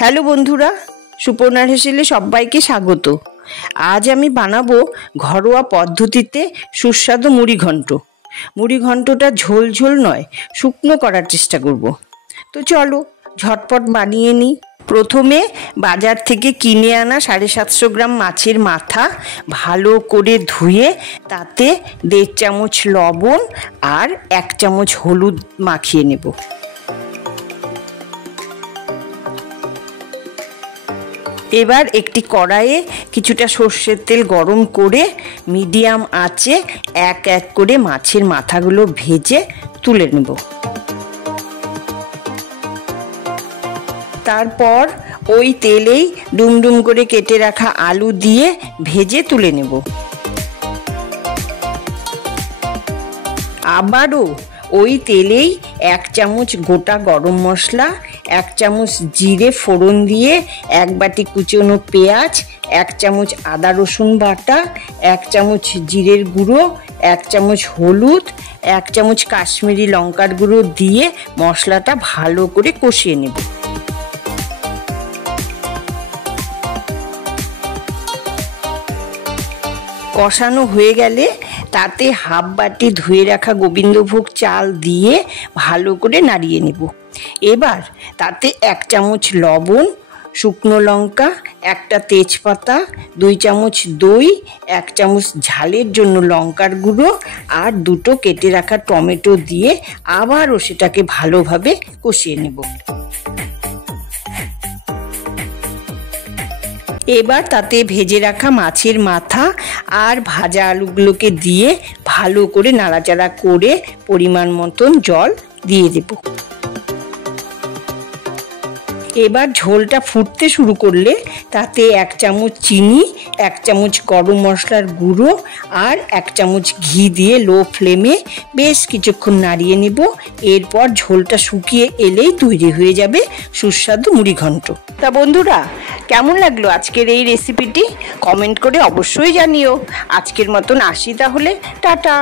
Hello বন্ধুরা, সুপর্ণার হেসেলে সবাইকে স্বাগত। আজ আমি বানাবো ঘরোয়া পদ্ধতিতে সুস্বাদু মুড়িঘণ্ট। মুড়িঘণ্টটা ঝোল ঝোল নয়, শুকনো করার চেষ্টা করব। তো চলো ঝটপট বানিয়ে নিই। প্রথমে বাজার থেকে কিনে আনা 750 গ্রাম মাছের মাথা ভালো করে ধুয়ে তাতে 1.5 চামচ লবণ আর 1 চামচ হলুদ মাখিয়ে নেব। এবার একটি কড়াইয়ে কিছুটা সর্ষের তেল গরম করে মিডিয়াম আঁচে এক এক করে মাছের মাথাগুলো ভেজে তুলে নেব। তারপর ওই তেলেই ডুমডুম করে কেটে রাখা আলু দিয়ে ভেজে তুলে নেব। আবারও ওই তেলেই 1 চামচ গোটা গরম মশলা, 1 চামচ জিরে ফোড়ন দিয়ে 1 বাটি কুচনো পেঁয়াজ, 1 চামচ আদা রসুন বাটা, 1 চামচ জিরের গুঁড়ো, 1 চামচ হলুদ, 1 চামচ কাশ্মীরি লঙ্কার গুঁড়ো দিয়ে মশলাটা ভালো করে কষিয়ে নেব। কষানো হয়ে গেলে তাতে হাফ বাটি ধুয়ে রাখা গোবিন্দভোগ চাল দিয়ে ভালো করে নাড়িয়ে নেব। এবার তাতে 1 চামচ লবণ, শুকনো লঙ্কা, 1টা তেজপাতা, 2 চামচ দই, 1 চামচ ঝালের জন্য লঙ্কার গুঁড়ো আর 2টো কেটে রাখা টমেটো দিয়ে আবারও সেটাকে ভালোভাবে কষিয়ে নেব। এবার তাতে ভেজে রাখা মাছের মাথা আর ভাজা আলুগুলোকে দিয়ে ভালো করে নাড়াচাড়া করে পরিমাণ মতন জল দিয়ে দেব। এবার ঝোলটা ফুটতে শুরু করলে তাতে 1 চামচ চিনি, 1 চামচ গরম মশলার গুঁড়ো আর 1 চামচ ঘি দিয়ে লো ফ্লেমে বেশ কিছুক্ষণ নাড়িয়ে নেব। এরপর ঝোলটা শুকিয়ে এলেই তৈরি হয়ে যাবে সুস্বাদু মুড়িঘণ্ট। তা বন্ধুরা, কেমন লাগলো আজকের এই রেসিপিটি? কমেন্ট করে অবশ্যই জানিও। আজকের মতন আসি তাহলে, টাটা।